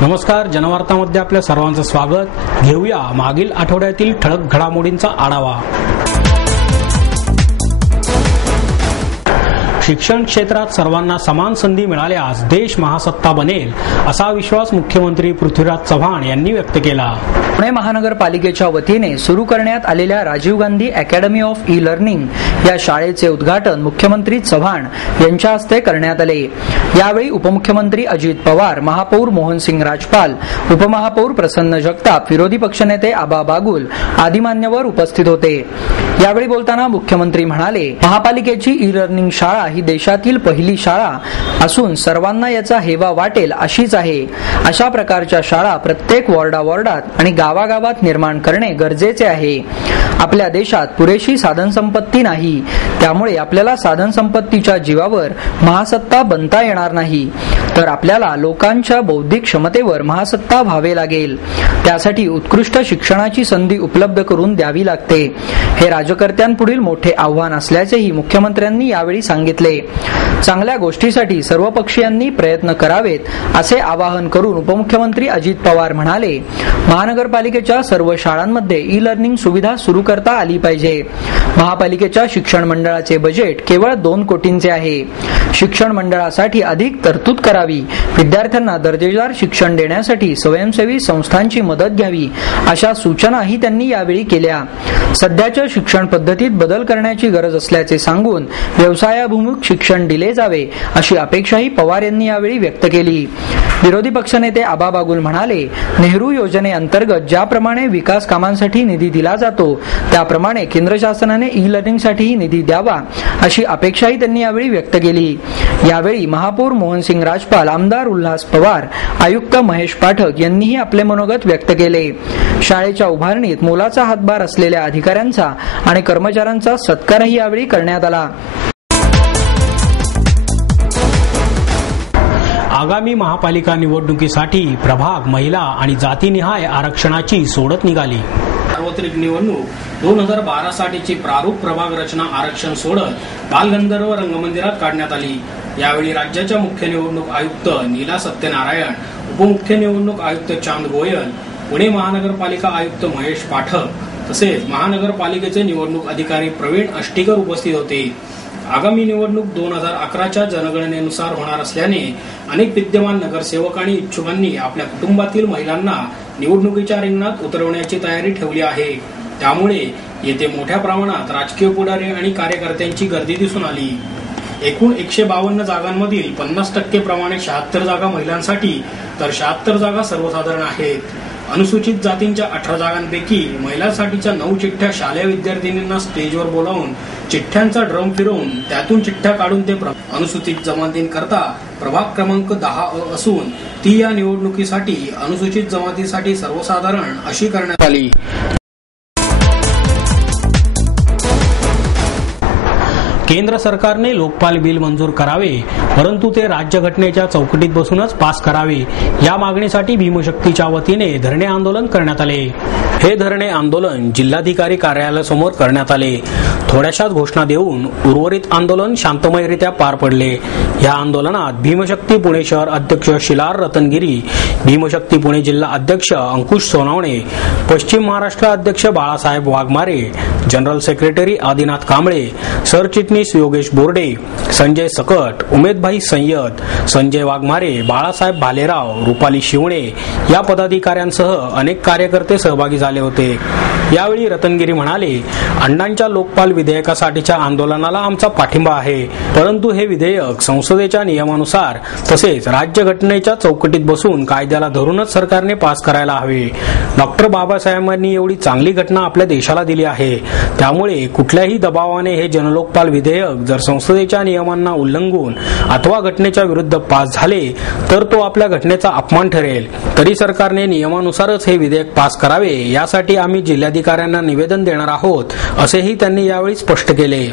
नमस्कार, जनवार्तामध्ये आपल्या सर्वांचं स्वागत. घेऊया मागील आठवड्यातील ठळक घडामोडींचा आढावा. शिक्षण क्षेत्रात सर्वांना समान संधी मिळाल्यास देश महासत्ता बनेल, असा विश्वास मुख्यमंत्री पृथ्वीराज चव्हाण यांनी व्यक्त केला. पुणे महानगरपालिकेच्या वतीने सुरू करण्यात आलेल्या Rajiv Gandhi academy of e learning या शाळेचे उद्घाटन मुख्यमंत्री चव्हाण यांच्या हस्ते करण्यात आले. यावेळी उपमुख्यमंत्री अजित पवार, महापौर मोहनसिंग राजपाल, उपमहापौर प्रसन्न जगताप, विरोधी पक्षनेते आबा बागुल आदी मान्यवर उपस्थित होते. यावेळी बोलताना मुख्यमंत्री म्हणाले, महापालिकेची ई लर्निंग शाळा ही देशातील पहिली शाळा असून सर्वांना याचा हेवा वाटेल अशीच आहे. अशा प्रकारच्या शाळा प्रत्येक वॉर्डात आणि गावागावात निर्माण करणे गरजेचे आहे. आपल्या देशात पुरेशी साधनसंपत्ती नाही, त्यामुळे आपल्याला साधनसंपत्तीच्या जीवावर महासत्ता बनता येणार नाही, तर आपल्याला लोकांच्या बौद्धिक क्षमतेवर महासत्ता व्हावे लागेल. त्यासाठी उत्कृष्ट शिक्षणाची संधी उपलब्ध करून द्यावी लागते. हे राजकर्त्यांपुढील मोठे आव्हान असल्याचेही मुख्यमंत्र्यांनी यावेळी सांगितले. चांगल्या गोष्टीसाठी सर्व पक्षीयांनी प्रयत्न करावेत, असे आवाहन करून उपमुख्यमंत्री अजित पवार म्हणाले, महानगरपालिकेच्या सर्व शाळांमध्ये ई लर्निंग सुविधा सुरू करता आली पाहिजे. महापालिकेच्या शिक्षण मंडळाचे बजेट केवळ 2 कोटींचे आहे. शिक्षण मंडळासाठी अधिक तरतूद करावी, विद्यार्थ्यांना दर्जेदार शिक्षण देण्यासाठी स्वयंसेवी संस्थांची मदत घ्यावी, अशा सूचनाही त्यांनी यावेळी केल्या. सध्याच्या शिक्षण पद्धतीत बदल करण्याची गरज असल्याचे सांगून व्यवसायाभिमुख शिक्षण दिले जावे, अशी अपेक्षाही पवार यांनी यावेळी व्यक्त केली. विरोधी पक्षनेते आबा बागुल म्हणाले, नेहरू योजनेअंतर्गत ज्याप्रमाणे विकास कामांसाठी निधी दिला जातो, त्याप्रमाणे केंद्र शासनाने ई लर्निंगसाठीही निधी द्यावा, अशी अपेक्षाही त्यांनी यावेळी व्यक्त केली. यावेळी महापौर मोहनसिंग राजपाल, आमदार उल्हास पवार, आयुक्त महेश पाठक यांनीही आपले मनोगत व्यक्त केले. शाळेच्या उभारणीत मोलाचा हातभार असलेल्या अधिकाऱ्यांचा आणि कर्मचाऱ्यांचा सत्कारही यावेळी करण्यात आला. आगामी महापालिका निवडणुकीसाठी प्रभाग, महिला आणि जातीनिहाय आरक्षणाची सोडत निघाली. सार्वत्रिक निवडणूक 2012 साठीची प्रारूप प्रभाग रचना आरक्षण सोडत बालगंधर्व रंगमंदिरात काढण्यात आली. यावेळी राज्याच्या मुख्य निवडणूक आयुक्त नीला सत्यनारायण, उपमुख्य निवडणूक आयुक्त चांद गोयल, पुणे महानगरपालिका आयुक्त महेश पाठक तसेच महानगरपालिकेचे निवडणूक अधिकारी प्रवीण अष्टीकर उपस्थित होते. आगामी निवडणूक 2011च्या जनगणनेनुसार होणार असल्याने अनेक विद्यमान नगरसेवक आणि इच्छुकांनी आपल्या कुटुंबातील महिलांना निवडणुकीच्या रिंगणात उतरवण्याची तयारी ठेवली आहे. त्यामुळे येथे मोठ्या प्रमाणात राजकीय पुढारी आणि कार्यकर्त्यांची गर्दी दिसून आली. एकूण 152 जागांमधील 50% प्रमाणे 76 जागा महिलांसाठी तर 76 जागा सर्वसाधारण आहेत. अनुसूचित जातींच्या 18 जागांपैकी महिलांसाठीच्या 9 चिठ्ठ्या शालेय विद्यार्थिनींना स्टेजवर बोलावून चिठ्ठ्यांचा ड्रम फिरवून त्यातून चिठ्ठ्या काढून ते अनुसूचित जमातींकरता प्रभाग क्रमांक 10 असून ती या निवडणुकीसाठी अनुसूचित जमातीसाठी सर्वसाधारण अशी करण्यात आली. केंद्र सरकारने लोकपाल बिल मंजूर करावे, परंतु ते राज्यघटनेच्या चौकटीत बसूनच पास करावे, या मागणीसाठी भीमशक्तीच्या वतीने धरणे आंदोलन करण्यात आले. हे धरणे आंदोलन जिल्हाधिकारी कार्यालयासमोर करण्यात आले. थोड्याशाच घोषणा देऊन उर्वरित आंदोलन शांतमयरित्या पार पडले. या आंदोलनात भीमशक्ती पुणे शहर अध्यक्ष शिलार रतनगिरी, भीमशक्ती पुणे जिल्हा अध्यक्ष अंकुश सोनावणे, पश्चिम महाराष्ट्र अध्यक्ष बाळासाहेब वाघमारे, जनरल सेक्रेटरी आदिनाथ कांबळे, सरचिटणीस योगेश बोर्डे, संजय सकट, उमेदभाई सय्यद, संजय वाघमारे, बाळासाहेब भालेराव, रुपाली शिवणे या पदाधिकाऱ्यांसह अनेक कार्यकर्ते सहभागी झाले होते. यावेळी रतनगिरी म्हणाले, अण्णांच्या लोकपाल विधेयकासाठीच्या आंदोलनाला आमचा पाठिंबा आहे, परंतु हे विधेयक संसदेच्या नियमानुसार तसेच राज्यघटनेच्या चौकटीत बसून कायद्याला धरूनच सरकारने पास करायला हवे. डॉक्टर बाबासाहेबांनी एवढी चांगली घटना आपल्या देशाला दिली आहे, त्यामुळे कुठल्याही दबावाने हे जनलोकपाल विधेयक जर संसदेच्या नियमांना उल्लंघून अथवा घटनेच्या विरुद्ध पास झाले तर तो आपल्या घटनेचा अपमान ठरेल. तरी सरकारने नियमानुसारच हे विधेयक पास करावे, यासाठी आम्ही जिल्हाधिकाऱ्यांना निवेदन देणार आहोत, असेही त्यांनी यावेळी स्पष्ट केले.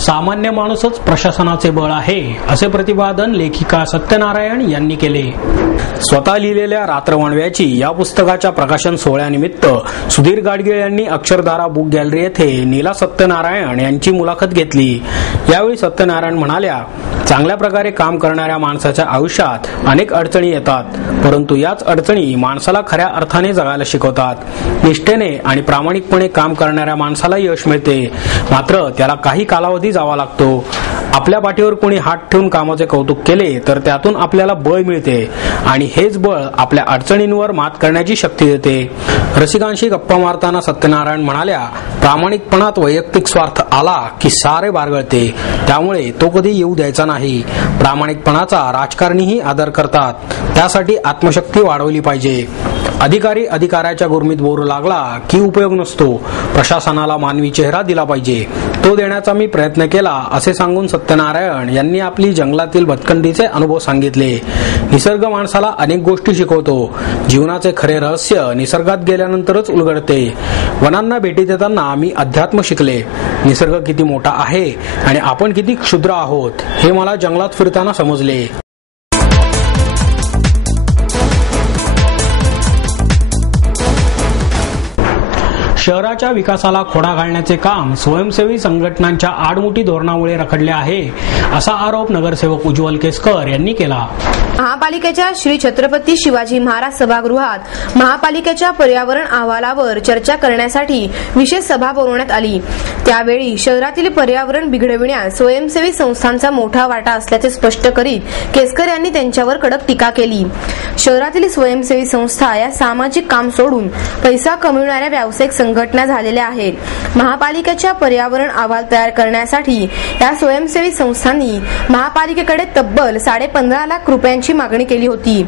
सामान्य माणूसच प्रशासनाचे बळ आहे, असे प्रतिपादन लेखिका सत्यनारायण यांनी केले. स्वतः लिहिलेल्या रात्रवणव्याची या पुस्तकाच्या प्रकाशन सोहळ्यानिमित्त सुधीर गाडगीळ यांनी अक्षरधारा बुक गॅलरी येथे नीला सत्यनारायण यांची मुलाखत घेतली. यावेळी सत्यनारायण म्हणाल्या, चांगल्या प्रकारे काम करणाऱ्या माणसाच्या आयुष्यात अनेक अडचणी येतात, परंतु याच अडचणी माणसाला खऱ्या अर्थाने जगायला शिकवतात. निष्ठेने आणि प्रामाणिकपणे काम करणाऱ्या माणसाला यश मिळते, मात्र त्याला काही कालावधी जावा लागतो. आपल्या पाठीवर कोणी हात ठेवून कामाचे कौतुक केले तर त्यातून आपल्याला बळ मिळते आणि हेच बळ आपल्या अडचणींवर मात करण्याची शक्ती देते. रसिकांशी गप्पा मारताना सत्यनारायण म्हणाल्या, प्रामाणिकपणात वैयक्तिक स्वार्थ आला की सारे बारगळते, त्यामुळे तो कधी येऊ द्यायचा नाही. प्रामाणिकपणाचा राजकारणीही आदर करतात, त्यासाठी आत्मशक्ती वाढवली पाहिजे. अधिकारी अधिकाऱ्याच्या गुरमीत बोरू लागला की उपयोग नसतो. प्रशासनाला मानवी चेहरा दिला पाहिजे, तो देण्याचा मी प्रयत्न केला, असे सांगून सत्यनारायण यांनी आपली जंगलातील भटकंतीचे अनुभव सांगितले. निसर्ग माणसाला अनेक गोष्टी शिकवतो. जीवनाचे खरे रहस्य निसर्गात गेल्यानंतरच उलगडते. वनांना भेटी देताना मी अध्यात्म शिकले. निसर्ग किती मोठा आहे आणि आपण किती क्षुद्र आहोत हे मला जंगलात फिरताना समजले. शहराच्या विकासाला खोडा घालण्याचे काम स्वयंसेवी संघटनांच्या आडमुठी धोरणामुळे रखडले आहे, असा आरोप नगरसेवक उज्ज्वल केसकर यांनी केला. महापालिकेच्या श्री छत्रपती शिवाजी महाराज सभागृहात महापालिकेच्या पर्यावरण अहवालावर चर्चा करण्यासाठी विशेष सभा बोलवण्यात आली. त्यावेळी शहरातील पर्यावरण बिघडविण्यात स्वयंसेवी संस्थांचा मोठा वाटा असल्याचे स्पष्ट करीत केसकर यांनी त्यांच्यावर कडक टीका केली. शहरातील स्वयंसेवी संस्था या सामाजिक काम सोडून पैसा कमविणाऱ्या व्यावसायिक संघटना झालेल्या आहेत. महापालिकेच्या पर्यावरण अहवाल तयार करण्यासाठी या स्वयंसेवी संस्थांनी महापालिकेकडे तब्बल 15.5 लाख रुपयांची मागणी केली होती.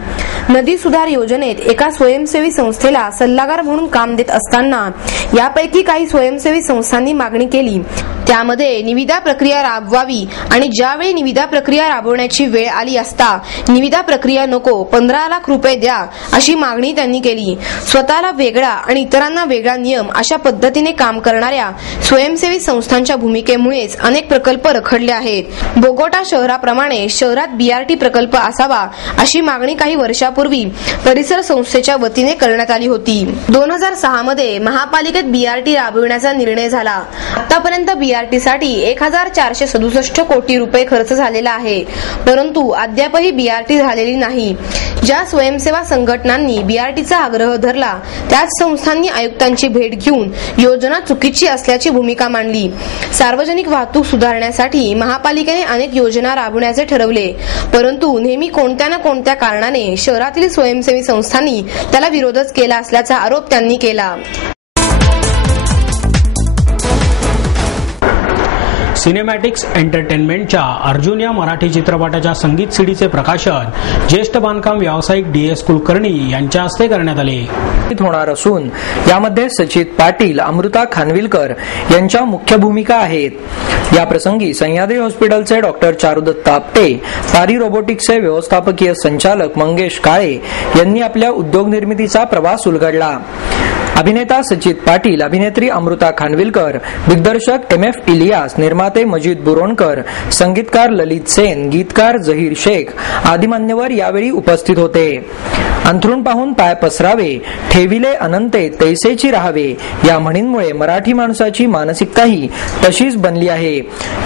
नदी सुधार योजनेत एका स्वयंसेवी संस्थेला सल्लागार म्हणून काम देत असताना यापैकी काही स्वयंसेवी संस्थांनी मागणी केली. त्यामध्ये निविदा प्रक्रिया राबवावी आणि ज्यावेळी निविदा प्रक्रिया राबवण्याची वेळ आली असता निविदा प्रक्रिया नको, 15 लाख रुपये द्या अशी मागणी त्यांनी केली. स्वतःला वेगळा आणि इतरांना वेगळा नियम अशा पद्धतीने काम करणाऱ्या स्वयंसेवी संस्थांच्या भूमिकेमुळेच अनेक प्रकल्प रखडले आहेत. बोगोटा शहराप्रमाणे शहरात बीआरटी प्रकल्प असावा अशी मागणी काही वर्षापूर्वी परिसर संस्थेच्या वतीने करण्यात आली होती. 2006 मध्ये महापालिकेत बीआरटी राबविण्याचा निर्णय झाला. आतापर्यंत बीआरटी साठी 1467 कोटी रुपये खर्च झालेला आहे, परंतु अद्यापही बीआरटी झालेली नाही. ज्या स्वयंसेवा संघटनांनी बीआरटीचा आग्रह धरला त्याच संस्थांनी आयुक्तांची भेट घेऊन योजना चुकीची असल्याची भूमिका मांडली. सार्वजनिक वाहतूक सुधारण्यासाठी महापालिकेने अनेक योजना राबवण्याचे ठरवले, परंतु नेहमी कोणत्या ना कोणत्या कारणाने शहरातील स्वयंसेवी संस्थांनी त्याला विरोधच केला असल्याचा आरोप त्यांनी केला. सिनेमॅटिक्स एंटरटेनमेंटच्या अर्जुन या मराठी चित्रपटाच्या संगीत सीडीचे प्रकाशन ज्येष्ठ बांधकाम व्यावसायिक DS कुलकर्णी यांच्या हस्ते करण्यात आले. होणार असून यामध्ये सचित पाटील, अमृता खानविलकर यांच्या मुख्य भूमिका आहेत. या प्रसंगी सह्याद्री हॉस्पिटलचे डॉक्टर चारुदत्त आपटे, पारी रोबोटिक्सचे व्यवस्थापकीय संचालक मंगेश काळे यांनी आपल्या उद्योग निर्मितीचा प्रवास उलगडला. अभिनेता सचित पाटील, अभिनेत्री अमृता खानविलकर, दिग्दर्शक MF इलियास, निर्माते मजीद बुरोणकर, संगीतकार ललित सेन, गीतकार जहीर शेख आदी मान्यवर यावेळी उपस्थित होते. अंथरूण पाहून पाय पसरावे, ठेविले अनंते तैसेची राहावे या म्हणींमुळे मराठी माणसाची मानसिकताही तशीच बनली आहे.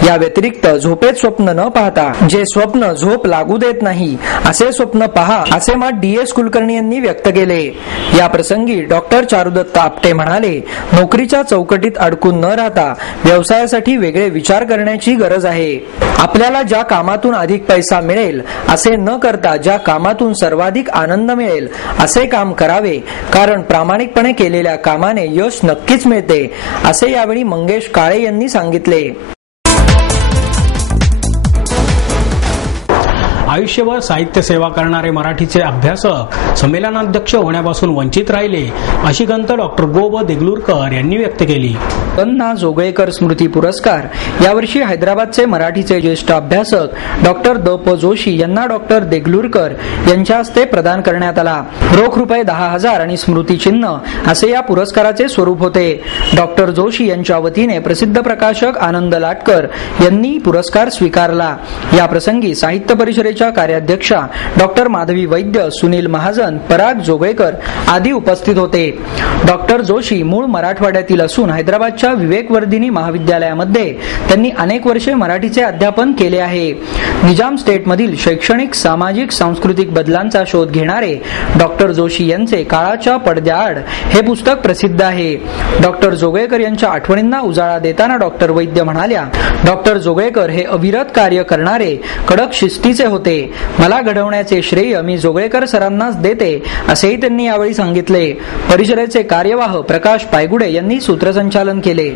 या व्यतिरिक्त झोपेत स्वप्न न पाहता जे स्वप्न झोप लागू देत नाही असे स्वप्न पहा, असे मत DS कुलकर्णी यांनी व्यक्त केले. या प्रसंगी डॉक्टर चारुदत्त आपटे म्हणाले, नोकरीच्या चौकटीत अडकून न राहता व्यवसायासाठी वेगळे विचार करण्याची गरज आहे. आपल्याला ज्या कामातून अधिक पैसा मिळेल असे न करता ज्या कामातून सर्वाधिक आनंद मिळेल असे काम करावे, कारण प्रामाणिकपणे केलेल्या कामाने यश नक्कीच मिळते, असे यावेळी मंगेश काळे यांनी सांगितले. आयुष्यभर साहित्य सेवा करणारे मराठीचे अभ्यासक संमेलनाध्यक्ष होण्यापासून वंचित राहिले, अशी खंत डॉक्टर गो. देगलूरकर यांनी व्यक्त केली. अण्णा जोगळेकर स्मृती पुरस्कार यावर्षी हैदराबादचे मराठीचे ज्येष्ठ अभ्यासक डॉक्टर द.प. जोशी यांना डॉक्टर देगलूरकर यांच्या हस्ते प्रदान करण्यात आला. रोख रुपये 10,000 आणि स्मृतिचिन्ह असे या पुरस्काराचे स्वरूप होते. डॉक्टर जोशी यांच्या वतीने प्रसिद्ध प्रकाशक आनंद लाटकर यांनी पुरस्कार स्वीकारला. या प्रसंगी साहित्य परिषदेचे महापालिकेच्या कार्याध्यक्षा डॉक्टर माधवी वैद्य, सुनील महाजन, पराग जोगळेकर आदी उपस्थित होते. डॉक्टर जोशी मूळ मराठवाड्यातील असून हैदराबादच्या विवेकवर्धिनी महाविद्यालयामध्ये त्यांनी अनेक वर्षे मराठीचे अध्यापन केले आहे. निजाम स्टेटमधील शैक्षणिक, सामाजिक, सांस्कृतिक बदलांचा शोध घेणारे डॉक्टर जोशी यांचे काळाच्या पडद्याआड हे पुस्तक प्रसिद्ध आहे. डॉक्टर जोगळेकर यांच्या आठवणींना उजाळा देताना डॉक्टर वैद्य म्हणाल्या, डॉक्टर जोगळेकर हे अविरत कार्य करणारे कडक शिस्तीचे होते. मला घडवण्याचे श्रेय मी जोगळेकर सरांनाच देते असेही त्यांनी यावेळी सांगितले. परिषदेचे कार्यवाह प्रकाश पायगुडे यांनी सूत्रसंचालन केले.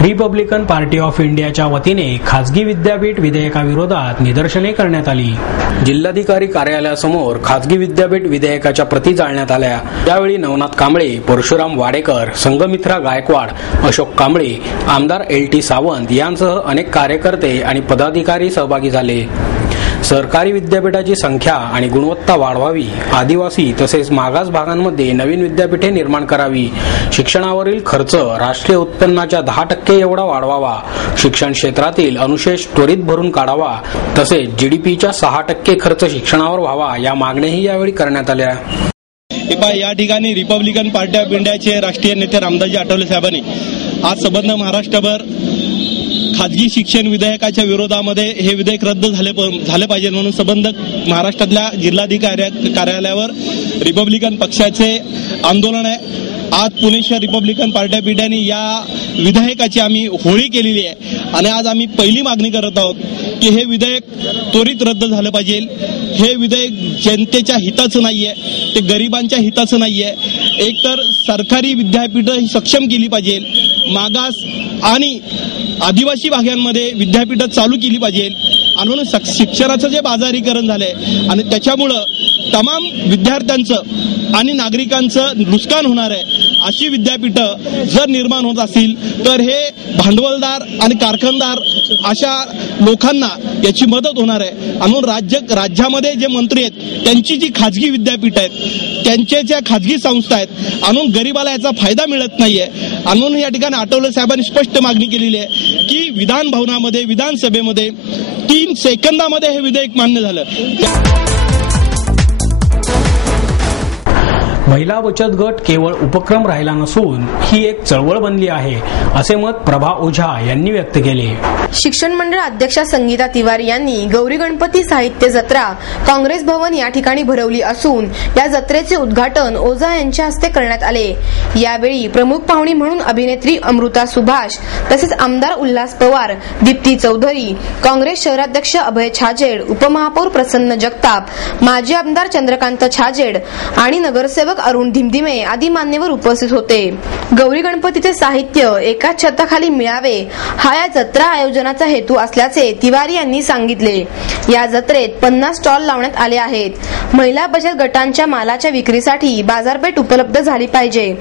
रिपब्लिकन पार्टी ऑफ इंडियाच्या वतीने खासगी विद्यापीठ विधेयकाविरोधात निदर्शने करण्यात आली. जिल्हाधिकारी कार्यालयासमोर खासगी विद्यापीठ विधेयकाच्या प्रती जाळण्यात आल्या. यावेळी नवनाथ कांबळे, परशुराम वाडेकर, संघमित्रा गायकवाड, अशोक कांबळे, आमदार LT सावंत यांसह अनेक कार्यकर्ते आणि पदाधिकारी सहभागी झाले. सरकारी विद्यापीठाची संख्या आणि गुणवत्ता वाढवावी, आदिवासी तसेच मागास भागांमध्ये नवीन विद्यापीठे निर्माण करावी, शिक्षणावरील खर्च राष्ट्रीय उत्पन्नाच्या 10% एवढा वाढवावा, शिक्षण क्षेत्रातील अनुशेष त्वरित भरून काढावा, तसेच GDPच्या 6% खर्च शिक्षणावर व्हावा या मागण्याही यावेळी करण्यात आल्या. या ठिकाणी रिपब्लिकन पार्टी ऑफ इंडियाचे राष्ट्रीय नेते रामदासजी आठवले साहेबांनी आज संबंध महाराष्ट्रभर खाजगी शिक्षण विधेयकाच्या विरोधामध्ये हे विधेयक रद्द झाले पाहिजे म्हणून संबंध महाराष्ट्रातल्या जिल्हाधिकारी कार्यालयावर रिपब्लिकन पक्षाचे आंदोलन आहे. आज पुणे शहर रिपब्लिकन पार्टी ऑफ इंडियाने या विधेयकाची आम्ही होळी केलेली आहे आणि आज आम्ही पहिली मागणी करत आहोत की हे विधेयक त्वरित रद्द झालं पाहिजे. हे विधेयक जनतेच्या हिताचं नाहीये, ते गरिबांच्या हिताचं नाहीये. एकतर सरकारी विद्यापीठं ही सक्षम केली पाहिजे, मागास आणि आदिवासी भागांमध्ये विद्यापीठं चालू केली पाहिजे आणि म्हणून शिक्षणाचं जे बाजारीकरण झालंय आणि त्याच्यामुळं तमाम विद्यार्थ्यांचं आणि नागरिकांचं नुकसान होणार आहे. अशी विद्यापीठं जर निर्माण होत असतील तर हे भांडवलदार आणि कारखानदार अशा लोकांना याची मदत होणार आहे. म्हणून राज्यामध्ये जे मंत्री आहेत त्यांची जी खाजगी विद्यापीठ आहेत, त्यांच्या ज्या खाजगी संस्था आहेत, म्हणून गरिबाला याचा फायदा मिळत नाहीये. म्हणून या ठिकाणी आठवले साहेबांनी स्पष्ट मागणी केलेली आहे की विधान भवनामध्ये, विधानसभेमध्ये 3 सेकंदामध्ये हे विधेयक मान्य झालं. महिला बचत गट केवळ उपक्रम राहिला नसून ही एक चळवळ बनली आहे असे मत प्रभा ओझा यांनी व्यक्त केले. शिक्षण मंडळ अध्यक्षा संगीता तिवारी यांनी गौरी गणपती साहित्य जत्रा काँग्रेस भवन या ठिकाणी भरवली असून या जत्रेचे उद्घाटन ओझा यांच्या हस्ते करण्यात आले. यावेळी प्रमुख पाहुणी म्हणून अभिनेत्री अमृता सुभाष तसेच आमदार उल्हास पवार, दीप्ती चौधरी, काँग्रेस शहराध्यक्ष अभय छाजेड, उपमहापौर प्रसन्न जगताप, माजी आमदार चंद्रकांत छाजेड आणि नगरसेवक अरुण धिमधिमे आदी मान्यवर उपस्थित होते. गौरी गणपतीचे साहित्य एकाच छताखाली मिळावे हा या जत्रा आयोजनाचा हेतू असल्याचे तिवारी यांनी सांगितले. या जत्रेत 50 स्टॉल लावण्यात आले आहेत. महिला बचत गटांच्या मालाच्या विक्रीसाठी बाजारपेठ उपलब्ध झाली पाहिजे.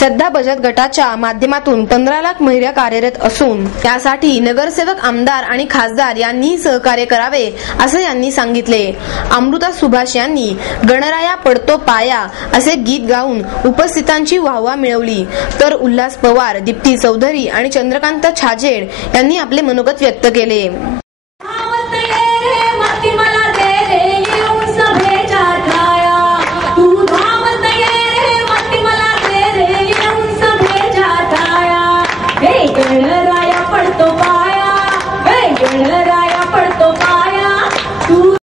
सध्या बचत गटाच्या माध्यमातून 15 लाख महिला कार्यरत असून त्यासाठी नगरसेवक, आमदार आणि खासदार यांनी सहकार्य करावे असे यांनी सांगितले. अमृता सुभाष यांनी गणराया पडतो पाया असे गीत गाऊन उपस्थितांची वाहवा मिळवली, तर उल्हास पवार, दीप्ती चौधरी आणि चंद्रकांत छाजेड यांनी आपले मनोगत व्यक्त केले.